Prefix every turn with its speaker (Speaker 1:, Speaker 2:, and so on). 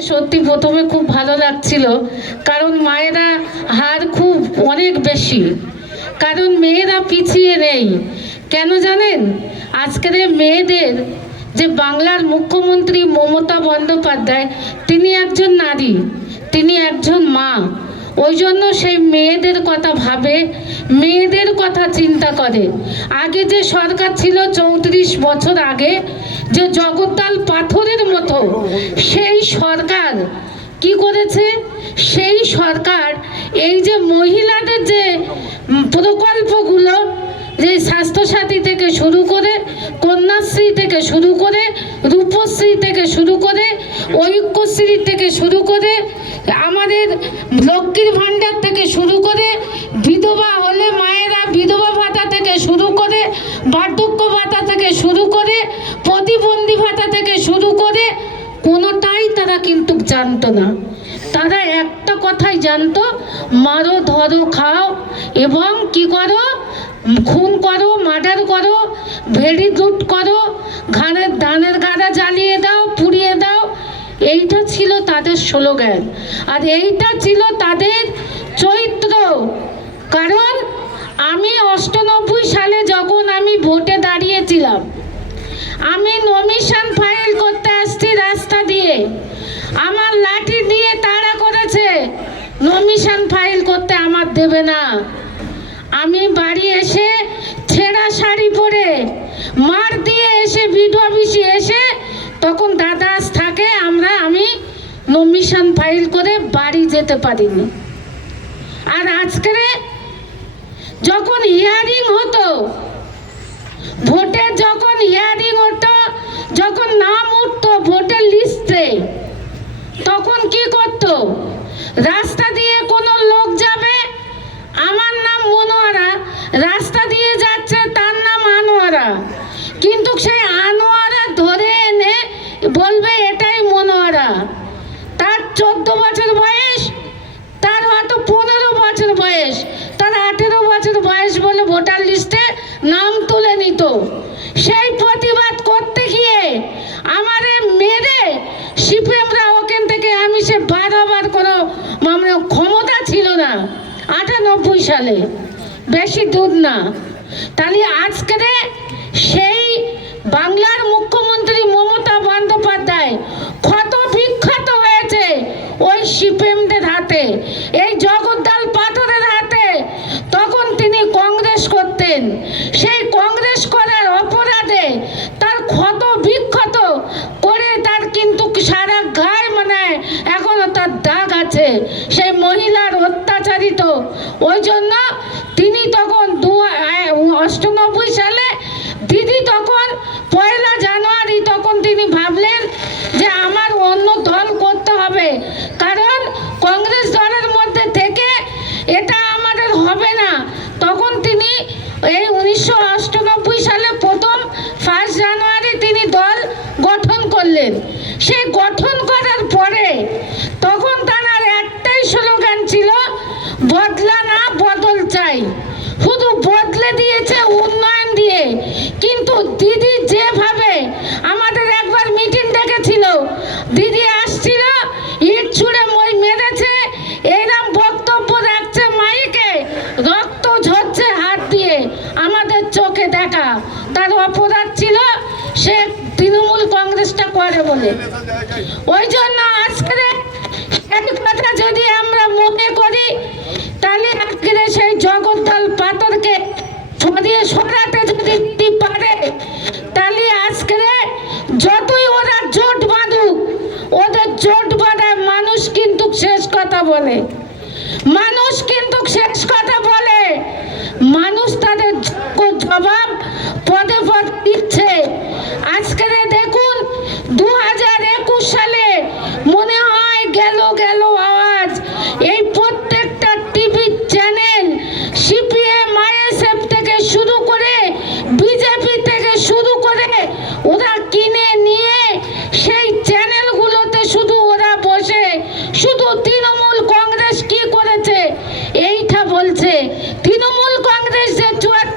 Speaker 1: সত্যি প্রথমে খুব ভালো লাগছিল, কারণ মায়েরা হার খুব অনেক বেশি। কারণ মেয়েরা পিছিয়ে নেই। কেন জানেন? আজকের মেয়েদের যে বাংলার মুখ্যমন্ত্রী মমতা বন্দ্যোপাধ্যায়, তিনি একজন নারী, তিনি একজন মা। ওই জন্য সেই মেয়েদের কথা ভাবে, মেয়েদের কথা চিন্তা করে। আগে যে সরকার ছিল চৌত্রিশ বছর আগে, যে জগদ্দাল পাথরের মতো, সেই সরকার কি করেছে? সেই সরকার এই যে মহিলাদের যে প্রকল্পগুলো, যে স্বাস্থ্যসাথী থেকে শুরু করে, কন্যাশ্রী থেকে শুরু করে, রূপশ্রী থেকে শুরু করে, ঐক্যশ্রী থেকে শুরু করে আমাদের লক্ষ্মীর ভাণ্ডার থেকে শুরু করে বিধবা হলে মায়েরা বিধবা ভাতা থেকে শুরু করে বার্ধক্য ভাতা থেকে শুরু করে প্রতিবন্ধী ভাতা থেকে শুরু করে, কোনোটাই তারা কিন্তু জানতো না। তারা একটা কথাই জানতো, মারো, ধরো, খাও এবং কি করো? খুন করো, মার্ডার করো, ভেড়ি লুট করো ঘানের ধানের গাড়া জ্বালিয়ে দাও এইটা ছিল তাদের স্লোগান। আর এইটা ছিল তাদের চরিত্র। কারণ আমি অষ্টানব্বই সালে যখন আমি ভোটে দাঁড়িয়েছিলাম, আমি নমিশন ফাইল করতে আসছি রাস্তা দিয়ে। আমার লাঠি দিয়ে তাড়া করেছে নমিশন ফাইল করতে আমার দেবে না। আমি বাড়ি এসে ছেঁড়া শাড়ি পরে মার দিয়ে এসে ভিডিও অফিসে এসে তখন দাদাস থাকে আমরা আমি নমিশন ফাইল করে বাড়ি যেতে পারিনি। আর আজকে যখন হিয়ারিং হতো ভোটের যখন হিয়ারিং হতো যখন নাম উঠতো ভোটের লিস্টে তখন কি করতো রাস্তা দিয়ে কোনো লোক যাবে আমার নাম মনোয়ারা রাস্তা দিয়ে যাচ্ছে তার নাম আনোয়ারা কিন্তু সেই আনোয়ারা ধরে এনে বলবে এটাই মনোয়ারা তার চোদ্দ বছর বয়স তার হয়তো পনেরো বছর বয়স তার আঠেরো বছর বয়স বলে ভোটার লিস্টে নাম তুলে নিত সেই প্রতিবাদ করতে গিয়ে আমারে মেরে সিপিএমরা ওখান থেকে আমি সে বারবার কোনো মানে ক্ষমতা ছিল না আটানব্বই সালে। বেশি দূর না। তাহলে আজকে সেই বাংলার মুখ্যমন্ত্রী মমতা বন্দ্যোপাধ্যায় ক্ষত বিখ্যাত হয়েছে ওই সিপিএমদের হাতে এই জগদ্দাল পাথরের হাতে তখন তিনি কংগ্রেস করতেন সেই কংগ্রেস করার অপরাধে তার ক্ষত বিক্ষত করে তার কিন্তু সারা গায়ে মানে এখনও তার দাগ আছে সেই মহিলার অত্যাচারিত ওই জন্য তিনি তখন দু অষ্টানব্বই সালে দিদি তখন পয়লা জানুয়ারি তখন তিনি ভাবলেন যে আমার অন্য দল করতে হবে কারণ কংগ্রেস দলের মধ্যে থেকে এটা আমাদের হবে না তখন তিনি এই উনিশশো অষ্টানব্বই সালে প্রথম ফার্স্ট জানুয়ারি তিনি দল গঠন সেই গঠন করার পরে তখন তার একটাই স্লোগান ছিল, বদলা না, বদল চাই। শুধু বদলে দিয়েছে, উন্নয়ন দিয়ে। কিন্তু দিদি যেভাবে বলে। ওই জন্য আজকে সেই কথা যদি আমরা মনে করি, তাহলে আজকে সেই জগদ্দল পাথরকে ছড়িয়ে সরাতে যদি পারে, তাহলে আজকে যতই ওরা জোট বাঁধুক, ওদের জোট বাঁধায় মানুষ কিন্তু শেষ কথা বলে। মানুষ কিন্তু শেষ কথা বলে। মানুষ তাদের জবাব পদে পদ দিচ্ছে। আজকে সালে মনে হয় গেল গেল আওয়াজ। এই প্রত্যেকটা টিভি চ্যানেল সিপিএম আইএসএফ থেকে শুরু করে বিজেপি থেকে শুরু করে ওরা কিনে নিয়ে সেই চ্যানেলগুলোতে শুধু ওরা বসে। শুধু তৃণমূল কংগ্রেস কি করেছে? এইটা বলছে। তৃণমূল কংগ্রেস যে চুয়াত্তরটা